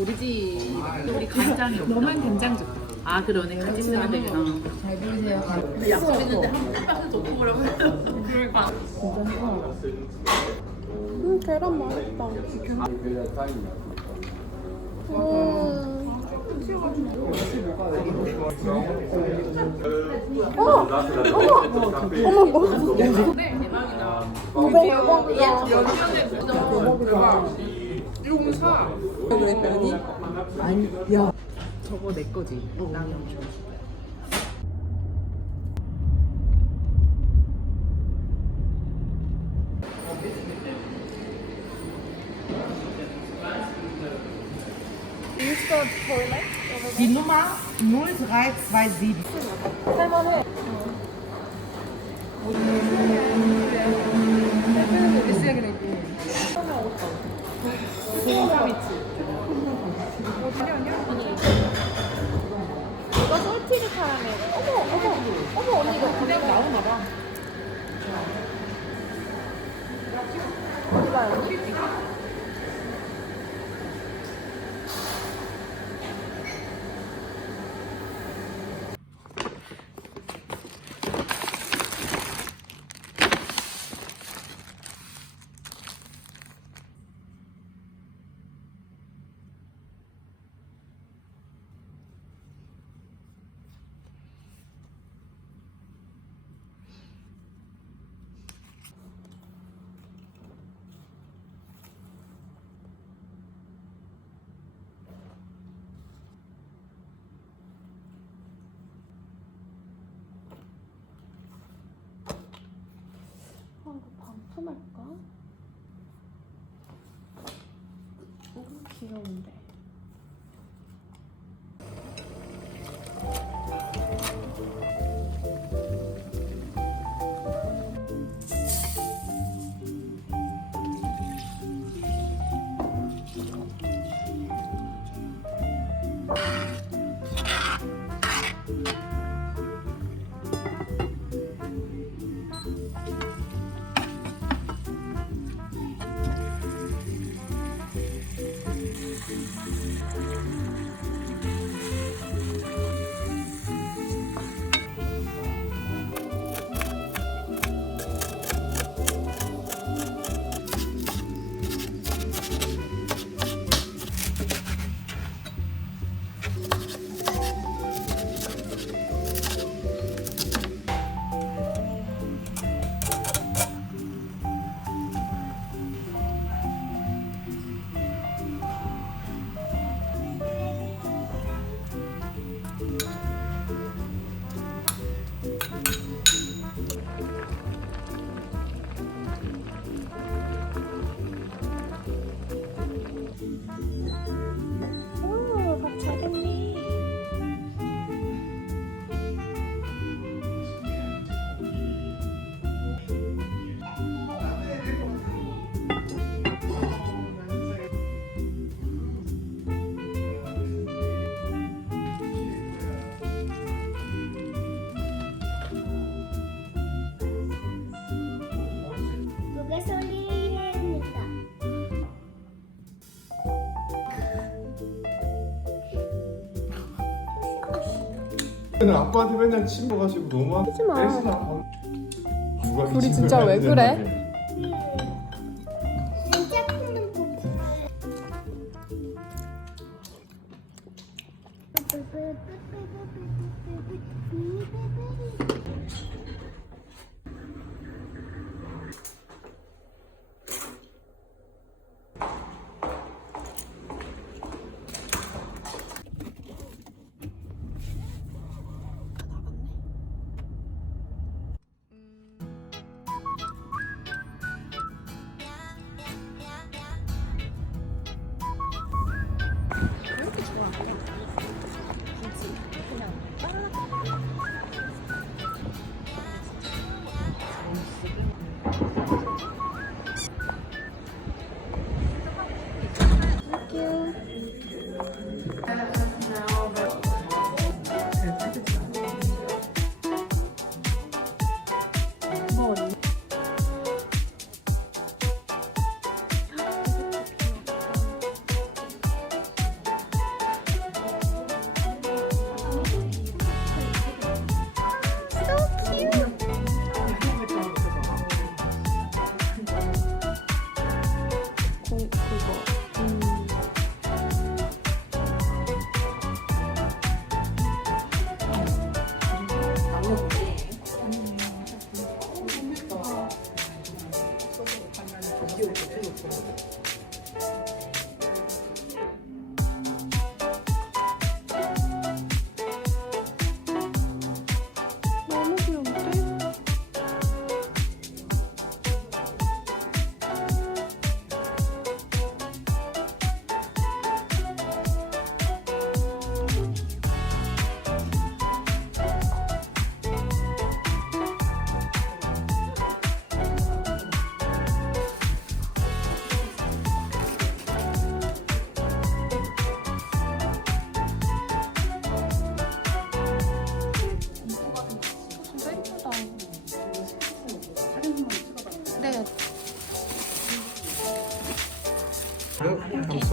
우리지. 우리 간장이 없다 너만 간장 줬다 아 그러네. 같이 쓰면 되구나 잘 보이세요. 약속 있는데 한 ጣ박을 줬고 그러면 그러니까 음 계란 맛있다. 음. 어머 뭐? 대박이다. 대박이다. 이거 사 그랬더니 아니 야 저거 내 거지 난 Die Nummer 0327. 할만해. 솔티드 카라멜. 어머 어머 어머 언니 이거 그냥 나오나 봐. 어디 봐요 언니? 아 반품할까? 너무 귀여운데. 아빠한테 맨날 침 먹어가지고 너무 하지 마. 누가 둘이 이 진짜 친구를 왜 해야 그래? 되는 너무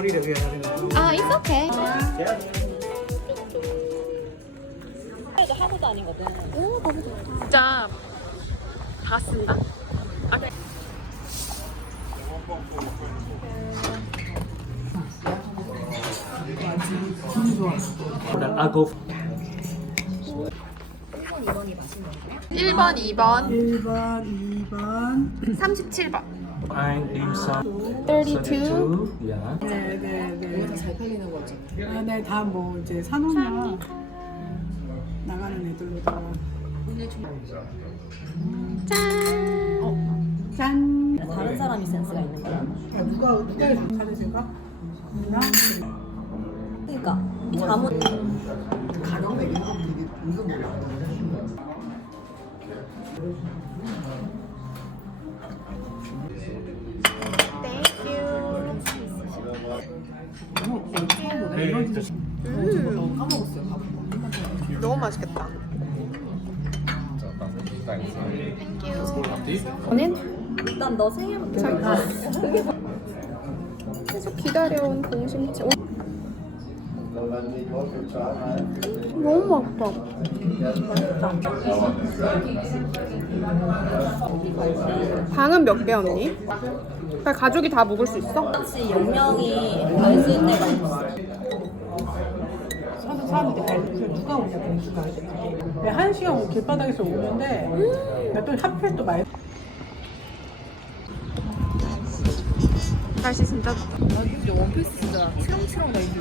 I'm sorry that we are having a 아, it's okay. 진짜 다 쓴다. I'll go 1번, 2번, 1번, 2번. 37번. Dim sum 32. yeah 네, 네, 네. 잘 팔리는 거죠. 아, 네, 다 뭐 이제 사놓으면 나가는 애들로다가. 짠! 짠! 다른 사람이 센스가 있는 거야. 야, 누가, 누가 찾으실까? 누나? 그러니까 잠은 너무 맛있겠다. 저는 일단 너 생일부터 계속 기다려온 동심채. 오. 너무 맛있다. 방은 몇 개 언니? 그러니까 가족이 다 먹을 수 있어? 같이 용명이 있을 때가 있어. 사는데 그래서 누가 오냐, 공주가. 네, 한 시간 길바닥에서 오는데, 나또 하필 또 말. 날씨 진짜 좋다. 나 진짜 원피스 진짜 치렁치렁 나 이제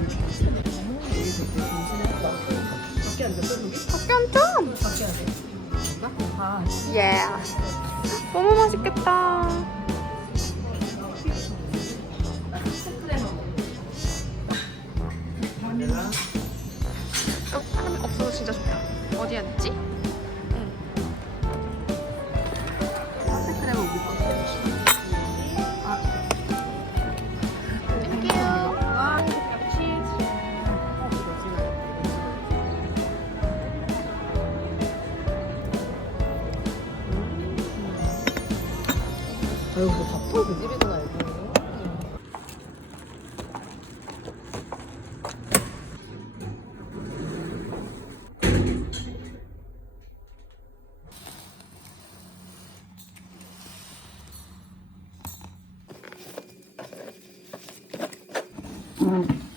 밖에 앉아? 아 예. 너무 맛있겠다. 진짜 좋다. 어디 앉지? 嗯。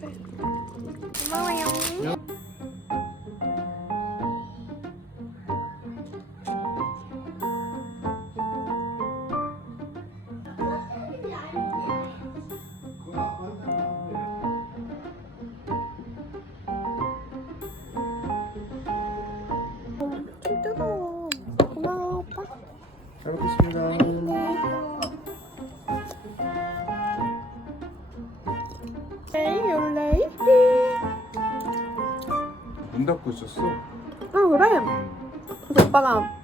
냄새. 고마워요. 좀 뜨거워. 문 닫고 있었어? 아, 그래? 그래서 오빠가